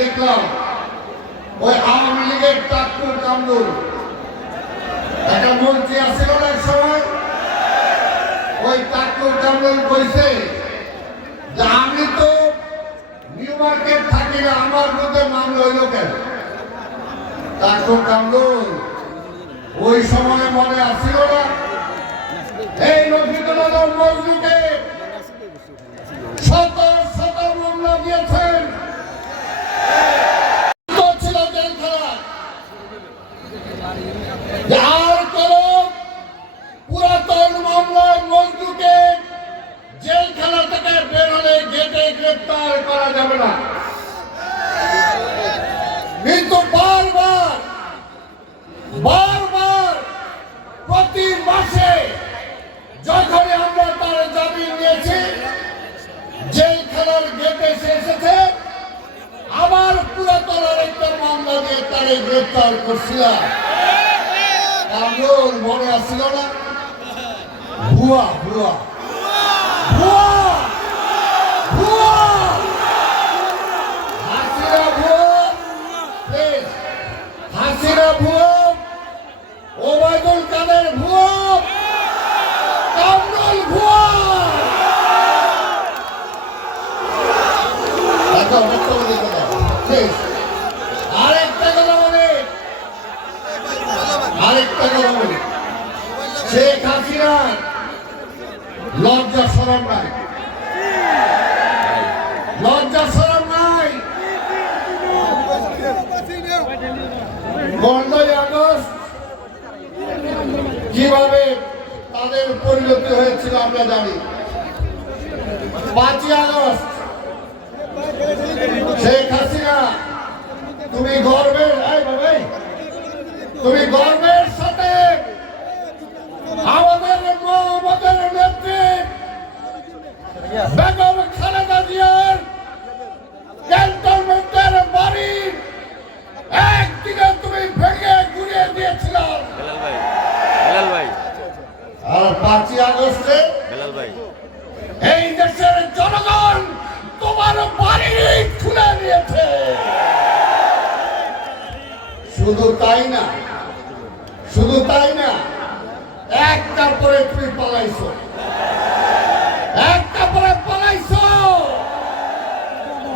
দেখলাম, ওই আওয়ামী লীগের টাকুর কামরুল। একটা মন্ত্রী আসছিল না এক সময়? ওই টাকুর কামরুল কইছে যে, আমি তো নিউ মার্কেট থাকি না, আমার মধ্যে মামলা হইল কেন? টাকুর কামরুল ওই সময় মনে আসছিল না, এই রফিকুল আলম মজনুকে শত যে আর পুরাতন মামলায় মজনুকে জেলখানা থেকে বেরোলে গেটে গ্রেপ্তার করা যাবে না। কিন্তু বারবার বারবার প্রতি মাসে যখনই আমরা তার জামিন নিয়েছি, জেলখানার গেটে এসে এসেছে, আবার পুরাতন আরেকটা মামলা দিয়ে তারে গ্রেপ্তার করছিলাম। কামরুল মনে আসছিল না। ভুয়া ভুয়া। ভুয়া হাসিনা ভুয়া ওবায়দুল কাদের ভুয়া, কামরুল ভুয়া। দেখো বক্তব্য দিতে দাও প্লিজ আরেকটা কথা বলি লজ্জা সরম নাই। লজ্জা সরম নাই। পনেরোই আগস্ট কীভাবে তাদের পরিণতি হয়েছিল আমরা জানি। পাঁচই আগস্ট শেখ হাসিনা, তুমি গর্বের তুমি গর্বের তুলে নিয়েছে। শুধু তাই না, শুধু তাই না, একটার পরে তুমি পালাইছো। একটা পরে পালাইছো।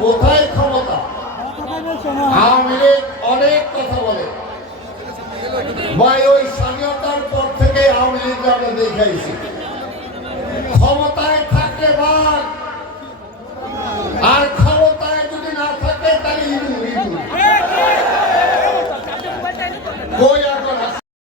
কোথায় ক্ষমতা? আওয়ামী লীগ অনেক কথা বলে। ভাই, ওই স্বাধীনতার পর থেকে আওয়ামী লীগ আমরা দেখাইছি